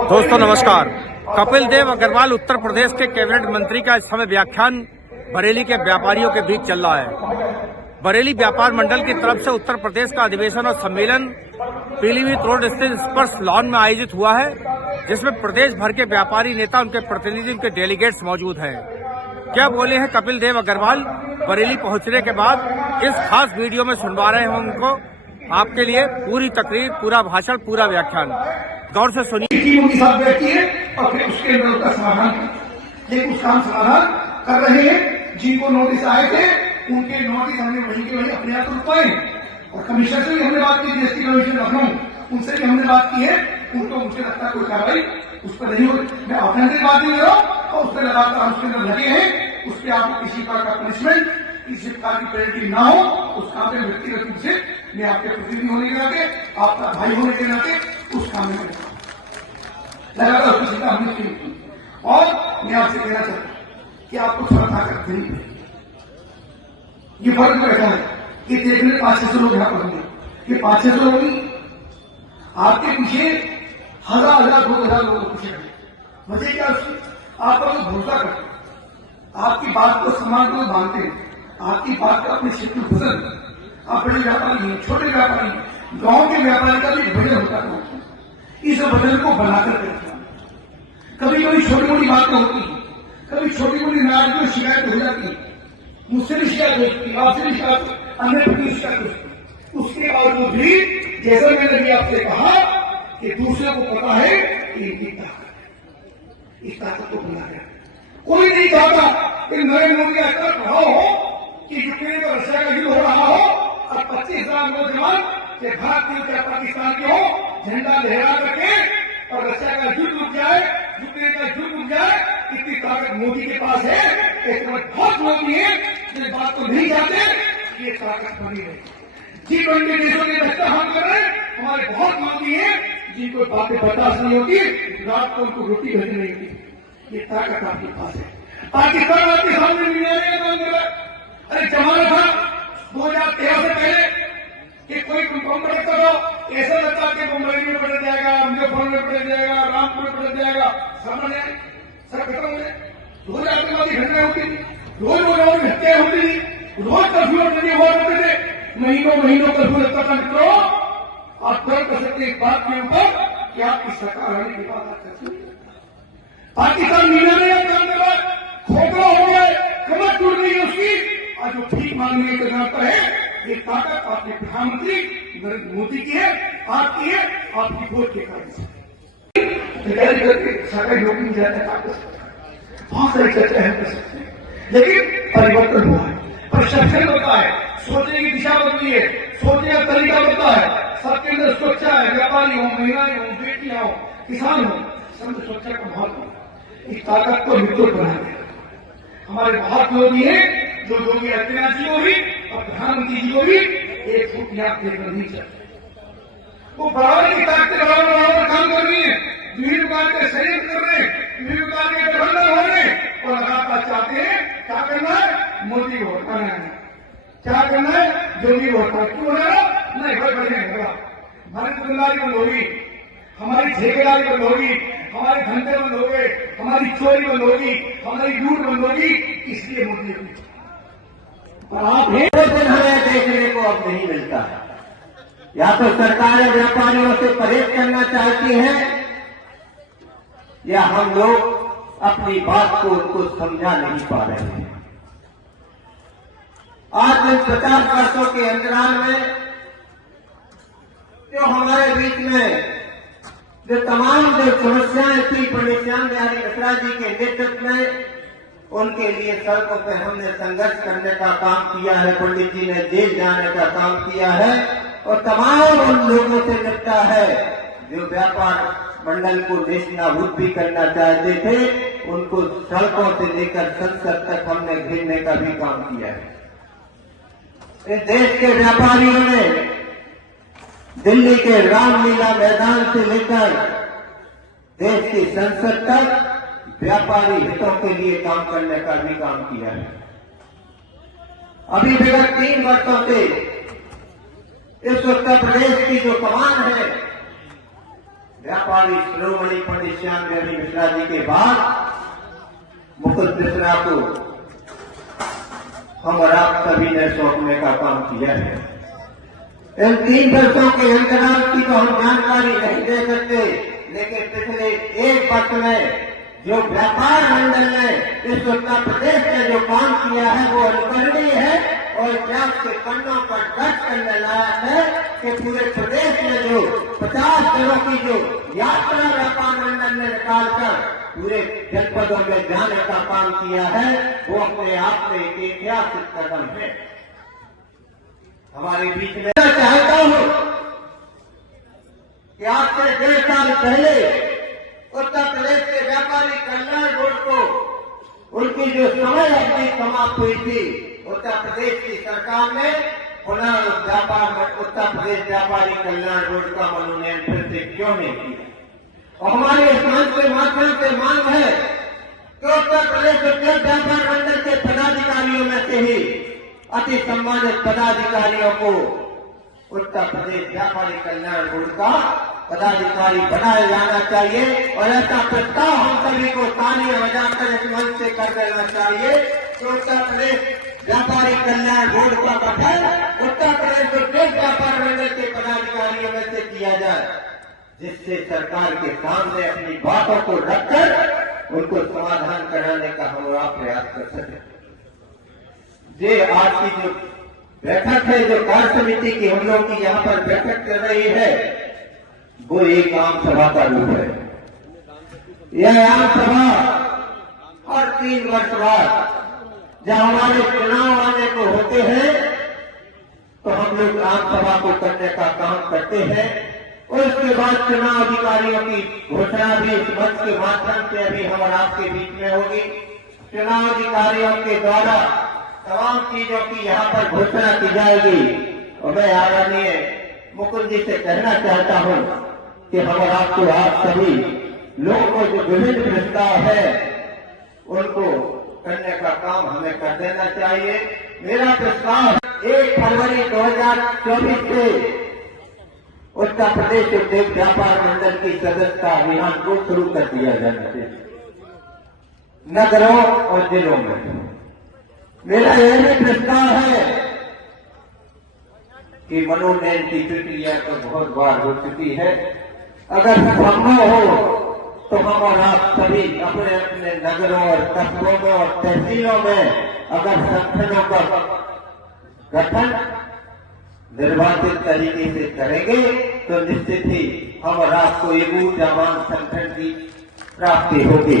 दोस्तों नमस्कार। कपिल देव अग्रवाल उत्तर प्रदेश के कैबिनेट मंत्री का इस समय व्याख्यान बरेली के व्यापारियों के बीच चल रहा है। बरेली व्यापार मंडल की तरफ से उत्तर प्रदेश का अधिवेशन और सम्मेलन पीलीभीत रोड स्थित स्पर्श लॉन में आयोजित हुआ है, जिसमें प्रदेश भर के व्यापारी नेता, उनके प्रतिनिधि, उनके डेलीगेट्स मौजूद हैं। क्या बोले हैं कपिल देव अग्रवाल बरेली पहुंचने के बाद, इस खास वीडियो में सुनवा रहे हैं उनको आपके लिए पूरी तकरीर, पूरा भाषण, पूरा व्याख्यान। गौर से सुनिए। उनके साथ बैठती है और फिर उसके अंदर उसका समाधान लेकिन उसका हम समाधान कर रहे हैं। जिनको नोटिस आए थे उनके नोटिस हमने वहीं के वहीं अपने आप रुकवाए और कमिश्नर से भी हमने बात की, जीएसटी कमीशन लखनऊ, उनसे भी हमने बात की है। उनको मुझे लगता है कोई कार्रवाई उस पर नहीं हो। मैं अपने से बात नहीं कर रहा हूँ और उस पर लगातार हम उसके अंदर लगे हैं। उस पर आपको किसी प्रकार का पनिशमेंट, किसी प्रकार की पेनल्टी ना हो, उस काम में व्यक्तिगत रूप से मैं आपके प्रतिनिधि होने के नाते, आपका भाई होने के नाते उस काम में लगातार उसकी चिंता हमने की। और मैं आपसे कहना चाहता हूं कि आपको थोड़ा ताकत देनी पड़ेगी। ये फर्क बैठा है कि देखने 500 लोग यहां पर होंगे, ये 500 लोग नहीं, आपके पीछे हजार 2000 लोग पीछे खड़े। वजह क्या उसकी? आप पर भरोसा करते हैं, आपकी बात को समाज को मानते हैं, आपकी बात का अपने क्षेत्र में पसंद। आप बड़े व्यापारी हैं, छोटे व्यापारी हैं, गांव के व्यापारी का भी भजन होता है। इस भजन को बनाकर करते हैं। कभी कभी छोटी मोटी बातें होती है, कभी छोटी मोटी नाराजगी और शिकायत हो जाती है। मुझसे भी शिकायत होती है, आपसे भी शिकायत, अन्य भी शिकायत होती है। उसके बावजूद भी जैसा मैंने भी आपसे कहा कि दूसरे को पता है कि इनकी ताकत है, इस ताकत को बना कर कोई नहीं चाहता कि नरेंद्र मोदी का इतना प्रभाव हो कि यूक्रेन और रशिया का युद्ध हो रहा हो और 25,000 नौजवान के भारत के पाकिस्तान के हो, झंडा लहरा करके और रशिया का युद्ध रुक जाए, यूक्रेन का युद्ध रुक जाए। इतनी ताकत मोदी के पास है। एक बहुत लोग हैं जिस बात को नहीं जानते, ये ताकत बनी है। G20 देशों के रक्षा हम कर रहे हैं, हमारे बहुत मोदी हैं जिनको बातें बर्दाश्त नहीं होती, रात को उनको रोटी भेजनी नहीं होती। ये ताकत आपके पास है। पाकिस्तान आपके सामने मिलाने का काम कर रहा है। अरे जमाना था 2013 से पहले कि कोई कंप्लेंट करो, ऐसा लगता कि मुंबई में पड़ जाएगा, मुजफ्फरपुर में पड़ जाएगा, रामपुर में पड़ जाएगा, सामने सब खत्म हो गए। रोज आतंकवादी घटनाएं होती थी, रोज रोज हत्याएं होती थी, रोज कर्फ्यू नहीं हुआ करते थे, महीनों कर्फ्यू लगता था। मित्रों, आप गर्व कर सकते एक बात के ऊपर कि आपकी सरकार आने के बाद आप कैसे पाकिस्तान मिलाने का काम कर रहा है, खोखला हो गया, कमर टूट गई उसकी। आज वो ठीक मांगने के नाता है। ये ताकत आपके प्रधानमंत्री नरेंद्र मोदी की है, आपकी है, आपकी वोट के कारण से सरकारी नौकरी जाने का बहुत सारी चर्चा है कर सकते हैं, लेकिन परिवर्तन हुआ है, प्रशासन होता है, सोचने की दिशा बदली है, सोचने का तरीका बदला है। सबके अंदर स्वच्छता है, व्यापारी हो, महिलाएं हो, बेटियां हो, किसान हो, सब स्वच्छता का माहौल हो। इस ताकत को विद्युत बना दिया। हमारे बहुत लोग हैं जो योगी आदित्यनाथ जी को भी और प्रधानमंत्री जी को भी एक फुट याद देकर नहीं चलते। वो बराबर की ताकत बराबर काम कर रही है, विभिन्न प्रकार के संयंत्र कर रहे हैं, विभिन्न प्रकार के गठबंधन हो रहे हैं और लगातार चाहते हैं क्या करना है, मोदी को हटाना है, क्या करना है, योगी को हटाना। क्यों हटाना? नहीं बढ़ने होगा, हमारी दुकानदारी बंद होगी, हमारी ठेकेदारी बंद होगी, हमारे धंधे बंद हो गए, हमारी चोरी बंद होगी, हमारी लूट बंद होगी, इसलिए मोदी और आप दिन हमें देखने को अब नहीं मिलता है। या तो सरकारें व्यापारियों से परहेज करना चाहती हैं या हम लोग अपनी बात को उनको समझा नहीं पा रहे हैं। आज इन 50 वर्षों के अंतराल में जो हमारे बीच में जो तमाम जो समस्याएं थी, पंडित श्याम बिहारी मिश्रा जी के नेतृत्व में, उनके लिए सड़कों पर हमने संघर्ष करने का काम किया है। पंडित जी ने जेल जाने का काम किया है और तमाम उन लोगों से निपटा है जो व्यापार मंडल को नेस्तनाबूद भी करना चाहते थे। उनको सड़कों से लेकर संसद तक हमने घेरने का भी काम किया है। इस देश के व्यापारियों ने दिल्ली के रामलीला मैदान से लेकर देश की संसद तक व्यापारी हितों के लिए काम करने का भी काम किया है। अभी विगत 3 वर्षों से इस उत्तर प्रदेश की जो कमान है व्यापारी शिरोमणि पंडित श्याम बिहारी मिश्रा जी के बाद मुकुल मिश्रा को हम और आप सभी ने सौंपने का काम किया है। इन 3 वर्षों के अंतराल की तो हम जानकारी नहीं दे सकते, लेकिन पिछले 1 वर्ष में जो व्यापार मंडल ने इस उत्तर प्रदेश में जो काम किया है वो अनुकरणीय है और जात के कन्नों पर दर्ज करने लायक है कि पूरे प्रदेश में जो 50 दिनों की जो यात्रा व्यापार मंडल ने निकालकर पूरे जनपदों में जाने का काम किया है वो अपने आप में एक ऐतिहासिक कदम है। हमारे बीच में चाहता हूं कि आज से 1.5 साल पहले उत्तर प्रदेश के व्यापारी कल्याण बोर्ड को उनकी जो समय अवधि समाप्त हुई थी, उत्तर प्रदेश की सरकार ने पुनः उत्तर प्रदेश व्यापारी कल्याण बोर्ड का मनोनयन फिर से क्यों नहीं किया। और हमारे इस मंच के माध्यम से मांग है कि उत्तर प्रदेश उद्योग व्यापार मंडल के पदाधिकारियों में से ही अति सम्मानित पदाधिकारियों को उत्तर प्रदेश व्यापारी कल्याण बोर्ड का पदाधिकारी बनाया जाना चाहिए और ऐसा प्रस्ताव हम सभी को तालियां बजाकर इस मंच से कर देना चाहिए कि उत्तर प्रदेश व्यापारी कल्याण बोर्ड का गठन उत्तर प्रदेश उद्योग व्यापार मंडल के पदाधिकारियों में से किया जाए, जिससे सरकार के सामने अपनी बातों को रखकर उनको समाधान कराने का हम आप प्रयास कर सकें। ये आज की जो बैठक है, जो कार्य समिति की हम लोग की यहाँ पर बैठक चल रही है, वो एक आम सभा का रूप है। यह आम सभा हर 3 वर्ष बाद जब हमारे चुनाव आने को होते हैं तो हम लोग आम सभा को करने का काम करते हैं और उसके बाद चुनाव अधिकारियों की घोषणा भी इस मंच के माध्यम से अभी हम और आपके बीच में होगी। चुनाव अधिकारियों के द्वारा तमाम चीजों की यहाँ पर घोषणा की जाएगी और मैं आदरणीय मुकुल जी से कहना चाहता हूँ कि हम और आपको आप सभी लोगों को जो विभिन्न प्रस्ताव है उनको करने का काम हमें कर देना चाहिए। मेरा प्रस्ताव 1 फरवरी 2024 से उत्तर प्रदेश उद्योग व्यापार मंडल की सदस्यता अभियान को शुरू कर दिया जाना चाहिए नगरों और जिलों में। मेरा यह भी प्रस्ताव है कि मनोनयन की प्रक्रिया तो बहुत बार हो चुकी है, अगर संभव हो तो हम और आप सभी अपने अपने नगरों और कस्बों में और तहसीलों में अगर संगठनों का गठन निर्वाचित तरीके से करेंगे तो निश्चित ही हम और आपको एक ऊर्जावान संगठन की प्राप्ति होगी।